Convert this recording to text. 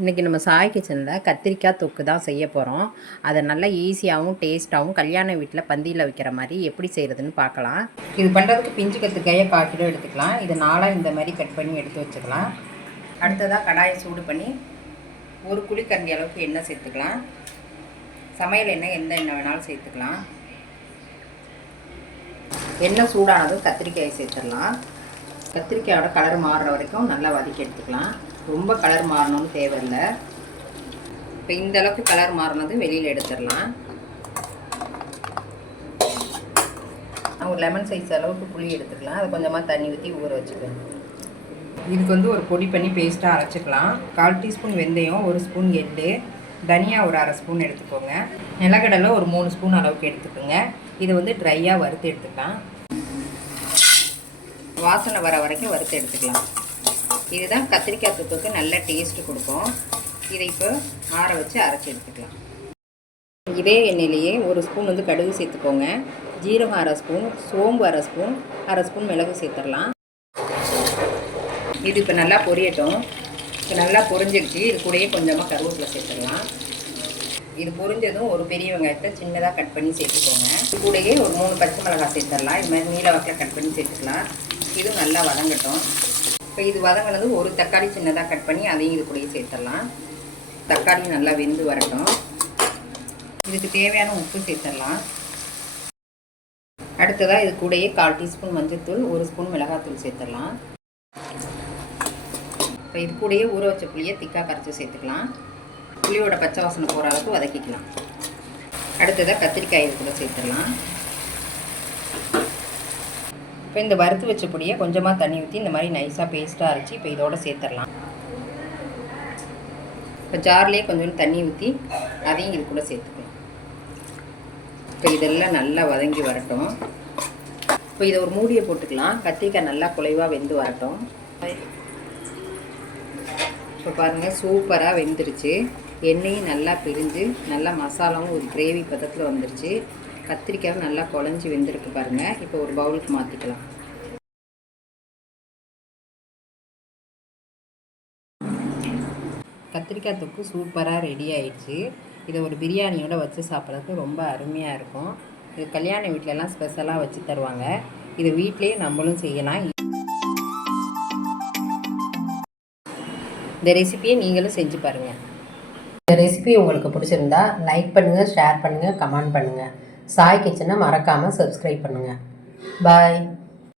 இன்றைக்கி நம்ம சாய் கிச்சனில் கத்திரிக்காய் தொக்கு தான் செய்ய போகிறோம். அதை நல்லா ஈஸியாகவும் டேஸ்ட்டாகவும் கல்யாண வீட்டில் பந்தியில் வைக்கிற மாதிரி எப்படி செய்கிறதுன்னு பார்க்கலாம். இது பண்ணுறதுக்கு பிஞ்சு கத்திரிக்காயை 1/4 கிலோ எடுத்துக்கலாம். இது 4 இந்த மாதிரி கட் பண்ணி எடுத்து வச்சுக்கலாம். அடுத்ததாக கடாயை சூடு பண்ணி 1 குழிக்கரண்டி அளவுக்கு எண்ணெய் சேர்த்துக்கலாம். சமையல் எண்ணெய் எந்த எண்ணெய் வேணாலும் சேர்த்துக்கலாம். எண்ணெய் சூடானதும் கத்திரிக்காயை சேர்த்துடலாம். கத்திரிக்காயோட கலர் மாறுற வரைக்கும் நல்லா வதக்கி எடுத்துக்கலாம். ரொம்ப கலர் மாறணும்னு தேவையில்லை. இப்போ இந்த அளவுக்கு கலர் மாறினது வெளியில் எடுத்துடலாம். ஒரு லெமன் சைஸ் அளவுக்கு புளி எடுத்துக்கலாம். அது கொஞ்சமாக தண்ணி ஊற்றி ஊற வச்சுக்கலாம். இதுக்கு ஒரு பொடி பண்ணி பேஸ்ட்டாக அரைச்சிக்கலாம். 1/4 டீஸ்பூன் வெந்தயம், 1 ஸ்பூன் எள்ளு, தனியாக ஒரு 1/2 ஸ்பூன் எடுத்துக்கோங்க. நிலக்கடலை ஒரு 3 ஸ்பூன் அளவுக்கு எடுத்துக்கோங்க. இதை ட்ரையாக வறுத்து எடுத்துக்கலாம். வாசனை வர வரைக்கும் வறுத்து எடுத்துக்கலாம். இதுதான் கத்திரிக்காய் தொக்குக்கு நல்ல டேஸ்ட்டு கொடுக்கும். இதை இப்போ ஆற வச்சு அரைச்சி எடுத்துக்கலாம். இதே எண்ணெயிலேயே 1 ஸ்பூன் கடுகு சேர்த்துக்கோங்க. ஜீரகம் 1/2 ஸ்பூன், சோம்பு 1/2 ஸ்பூன், 1/2 ஸ்பூன் மிளகு சேர்த்துடலாம். இது இப்போ நல்லா பொரியட்டும். இப்போ நல்லா பொரிஞ்சிடுச்சு. இது கூடயே கொஞ்சமாக கருவேப்பிலை சேர்த்துடலாம். இது பொரிஞ்சதும் ஒரு பெரிய வெங்காயத்தை சின்னதாக கட் பண்ணி சேர்த்துக்கோங்க. இது கூடயே ஒரு 3 பச்சை மிளகாய் சேர்த்துடலாம். இது மாதிரி நீல வாக்கில் கட் பண்ணி சேர்த்துக்கலாம். இதுவும் நல்லா வதங்கட்டும். இப்போ இது வதங்கினது ஒரு தக்காளி சின்னதாக கட் பண்ணி அதையும் இது கூடயே சேர்த்துடலாம். தக்காளி நல்லா வெந்து வரட்டும். இதுக்கு தேவையான உப்பு சேர்த்துடலாம். அடுத்ததாக இது கூடயே 1/4 டீஸ்பூன் மஞ்சள்தூள், 1 ஸ்பூன் மிளகாத்தூள் சேர்த்துடலாம். இப்போ இது கூடயே ஊற வச்ச புளியை திக்காக கரைச்சி சேர்த்துக்கலாம். புளியோட பச்சை வாசனை போகிற அளவுக்கு வதக்கிக்கலாம். அடுத்ததாக கத்திரிக்காய் இது கூட சேர்த்துடலாம். இப்போ இந்த வறுத்து வச்ச பொடியை கொஞ்சமாக தண்ணி ஊற்றி இந்த மாதிரி நைஸாக பேஸ்ட்டாக அரைச்சி இப்போ இதோடு சேர்த்துடலாம். இப்போ ஜார்லேயே கொஞ்சம் தண்ணி ஊற்றி அதையும் இது கூட சேர்த்துக்கலாம். இப்போ இதெல்லாம் நல்லா வதங்கி வரட்டும். இப்போ இதை ஒரு மூடியை போட்டுக்கலாம். கத்திரிக்காய் நல்லா குலைவாக வெந்து வரட்டும். இப்போ பாருங்கள், சூப்பராக வெந்துருச்சு. எண்ணெயும் நல்லா பிரிஞ்சு நல்லா மசாலாவும் ஒரு கிரேவி பதத்தில் வந்துருச்சு. கத்திரிக்காய் நல்லா குழஞ்சி வெந்திருக்கு பாருங்கள். இப்போ ஒரு பவுலுக்கு மாற்றிக்கலாம். கத்திரிக்காய் தொக்கு சூப்பராக ரெடி ஆயிடுச்சு. இதை ஒரு பிரியாணியோட வச்சு சாப்பிட்றதுக்கு ரொம்ப அருமையாக இருக்கும். இது கல்யாண வீட்டிலலாம் ஸ்பெஷலாக வச்சு தருவாங்க. இதை வீட்டிலேயே நம்மளும் செய்யலாம். இந்த ரெசிபியை நீங்களும் செஞ்சு பாருங்கள். இந்த ரெசிபி உங்களுக்கு பிடிச்சிருந்தா லைக் பண்ணுங்கள், ஷேர் பண்ணுங்கள், கமெண்ட் பண்ணுங்கள். சாய் கிச்சனை மறக்காமல் சப்ஸ்கிரைப் பண்ணுங்கள். பாய்.